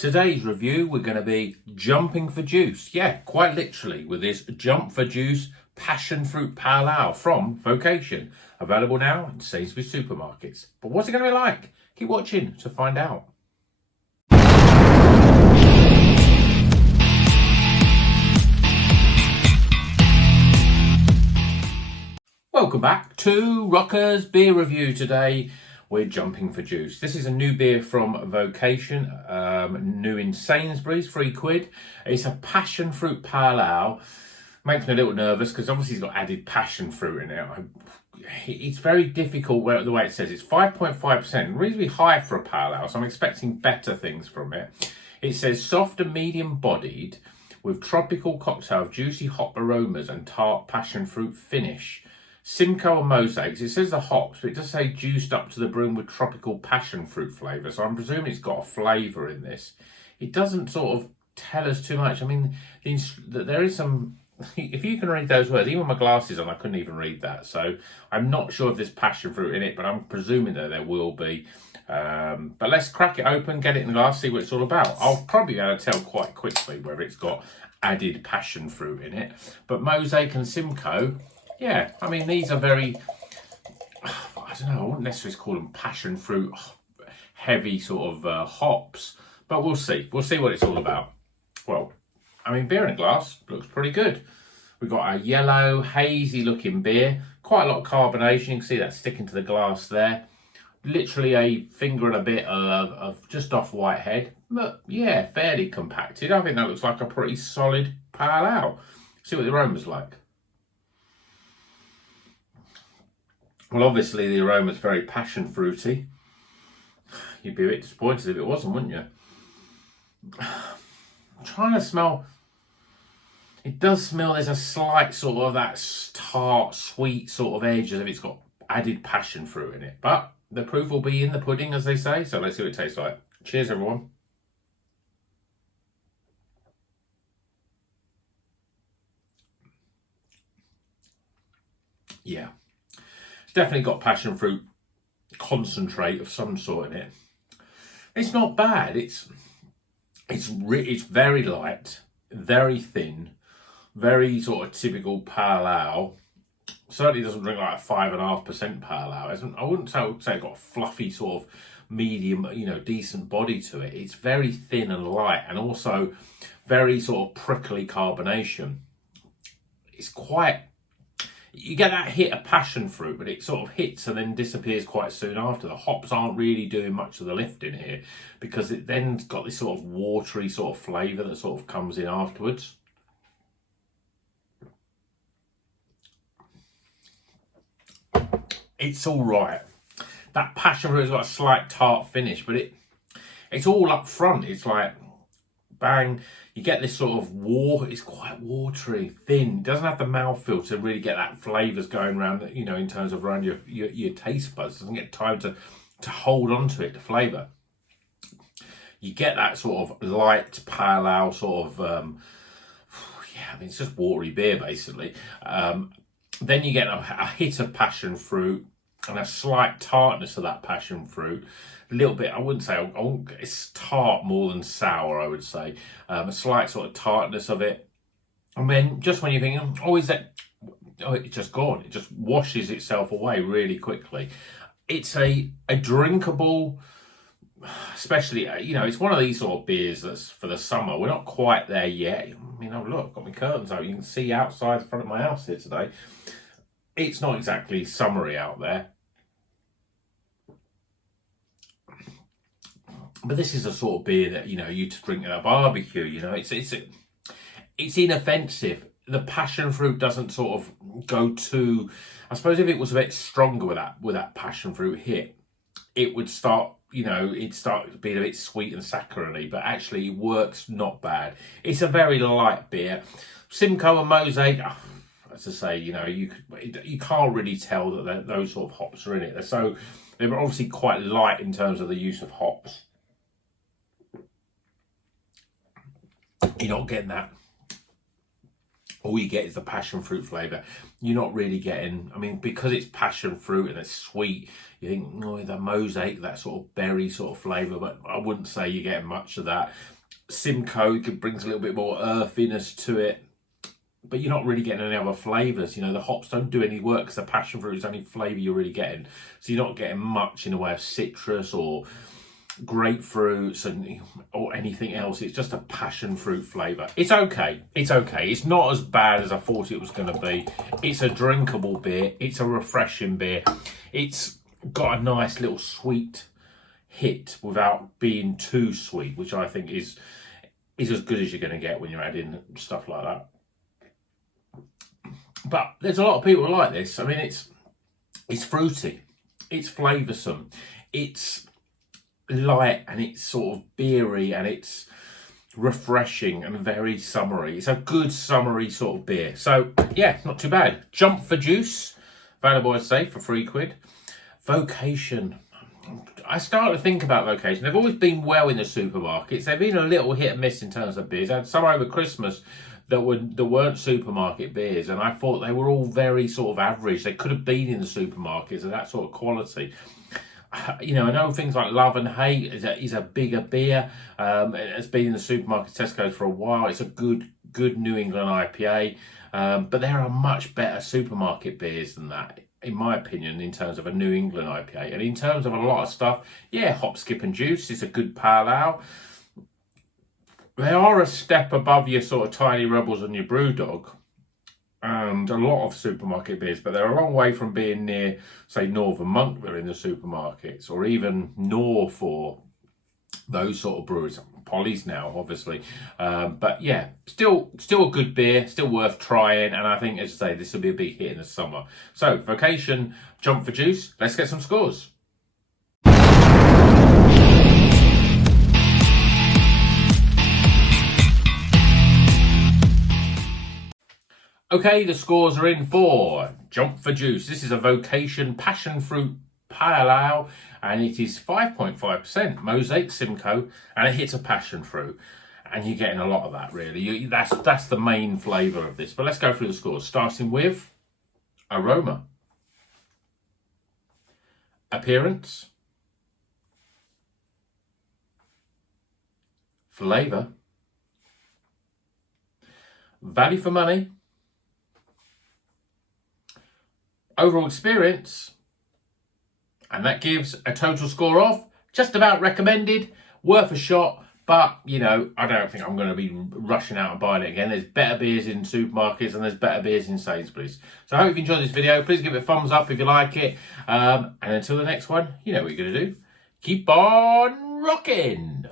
Today's review, we're going to be jumping for juice. Yeah, quite literally with this Jump for Juice Passion Fruit Pale Ale from Vocation. Available now in Sainsbury supermarkets. But what's it going to be like? Keep watching to find out. Welcome back to Rocker's Beer Review. Today we're jumping for juice. This is a new beer from Vocation, new in Sainsbury's, £3. It's a passion fruit pale ale. Makes me a little nervous because obviously it's got added passion fruit in it. It's very difficult the way it says. It's 5.5%, reasonably high for a pale ale, so I'm expecting better things from it. It says soft and medium bodied with tropical cocktail of juicy hop aromas and tart passion fruit finish. Simcoe and mosaics. It says the hops, but it does say juiced up to the brim with tropical passion fruit flavour. So I'm presuming it's got a flavour in this. It doesn't sort of tell us too much. I mean, there is some... If you can read those words, even with my glasses on, I couldn't even read that. So I'm not sure if there's passion fruit in it, but I'm presuming that there will be. But let's crack it open, get it in the glass, see what it's all about. I'll probably be able to tell quite quickly whether it's got added passion fruit in it. But Mosaic and Simcoe... Yeah, I mean, these are very, I don't know, I wouldn't necessarily call them passion fruit, heavy sort of hops, but we'll see. We'll see what it's all about. Well, I mean, beer in a glass looks pretty good. We've got a yellow, hazy looking beer, quite a lot of carbonation. You can see that sticking to the glass there. Literally a finger and a bit of just off white head, but yeah, fairly compacted. I think that looks like a pretty solid pale ale. See what the aroma's like. Well, obviously the aroma's very passion fruity. You'd be a bit disappointed if it wasn't, wouldn't you? I'm trying to smell. It does smell, there's a slight sort of that tart, sweet sort of edge as if it's got added passion fruit in it. But the proof will be in the pudding, as they say. So let's see what it tastes like. Cheers, everyone. Yeah. It's definitely got passion fruit concentrate of some sort in it. It's not bad. It's very light, very thin, very sort of typical pale ale. Certainly doesn't drink like a 5.5% pale ale. I wouldn't say it got a fluffy sort of medium, decent body to it. It's very thin and light, and also very sort of prickly carbonation. It's quite. You get that hit of passion fruit, but it sort of hits and then disappears quite soon after. The hops aren't really doing much of the lifting here because it then got this sort of watery sort of flavour that sort of comes in afterwards. It's all right. That passion fruit has got a slight tart finish, but it's all up front. It's like, bang, you get this sort of it's quite watery, thin. It doesn't have the mouthfeel to really get that flavours going around, in terms of around your taste buds. It doesn't get time to hold on to it, the flavour. You get that sort of light pale ale sort of, yeah, I mean, it's just watery beer, basically. Then you get a hit of passion fruit and a slight tartness of that passion fruit. A little bit, I wouldn't say, it's tart more than sour, I would say. A slight sort of tartness of it. And then just when you're thinking, it's just gone. It just washes itself away really quickly. It's a drinkable, especially, it's one of these sort of beers that's for the summer. We're not quite there yet. I mean, look, I've got my curtains out. You can see outside the front of my house here today. It's not exactly summery out there. But this is a sort of beer that, you to drink at a barbecue, it's inoffensive. The passion fruit doesn't sort of go too, I suppose if it was a bit stronger with that passion fruit hit, it would start, it'd start being a bit sweet and saccharine, but actually it works not bad. It's a very light beer. Simcoe and Mosaic, as I say, you can't really tell that those sort of hops are in it. They're obviously quite light in terms of the use of hops. You're not getting that all you get is the passion fruit flavour. You're not really getting, I mean, because it's passion fruit and it's sweet, you think, oh, the mosaic, that sort of berry sort of flavour, but I wouldn't say you're getting much of that. Simcoe brings a little bit more earthiness to it, but you're not really getting any other flavours. You know, the hops don't do any work because the passion fruit is the only flavour you're really getting. So you're not getting much in the way of citrus or grapefruits or anything else. It's just a passion fruit flavour. It's okay. It's okay. It's not as bad as I thought it was going to be. It's a drinkable beer. It's a refreshing beer. It's got a nice little sweet hit without being too sweet, which I think is as good as you're going to get when you're adding stuff like that. But there's a lot of people who like this. I mean, it's fruity, it's flavoursome, it's light, and it's sort of beery, and it's refreshing and very summery. It's a good summery sort of beer. So yeah, not too bad. Jump for Juice, available as I say for £3. Vocation. I started to think about Vocation. They've always been well in the supermarkets. They've been a little hit and miss in terms of beers. I had some over Christmas that weren't supermarket beers, and I thought they were all very sort of average. They could have been in the supermarkets of that sort of quality. You know, I know things like Love and Hate is a bigger beer. It's been in the supermarket Tesco's for a while. It's a good New England IPA, but there are much better supermarket beers than that, in my opinion, in terms of a New England IPA. And in terms of a lot of stuff, yeah, Hop, Skip and Juice is a good pale ale. They are a step above your sort of Tiny Rebels and your Brewdog and a lot of supermarket beers, but they're a long way from being near, say, Northern Monkville in the supermarkets, or even North or those sort of breweries. Polly's now, obviously. But yeah, still a good beer, still worth trying. And I think, as I say, this will be a big hit in the summer. So, Vocation, Jump for Juice. Let's get some scores. Okay, the scores are in for Jump for Juice. This is a Vocation Passion Fruit Pale Ale, and it is 5.5% Mosaic Simcoe, and it hits a passion fruit. And you're getting a lot of that, really. That's the main flavour of this. But let's go through the scores, starting with Aroma, Appearance, Flavour, Value for Money, Overall Experience, and that gives a total score of just about recommended, worth a shot. But, you know, I don't think I'm going to be rushing out and buying it again. There's better beers in supermarkets and there's better beers in Sainsbury's. So I hope you enjoyed this video. Please give it a thumbs up if you like it. And until the next one, you know what you're going to do. Keep on rocking.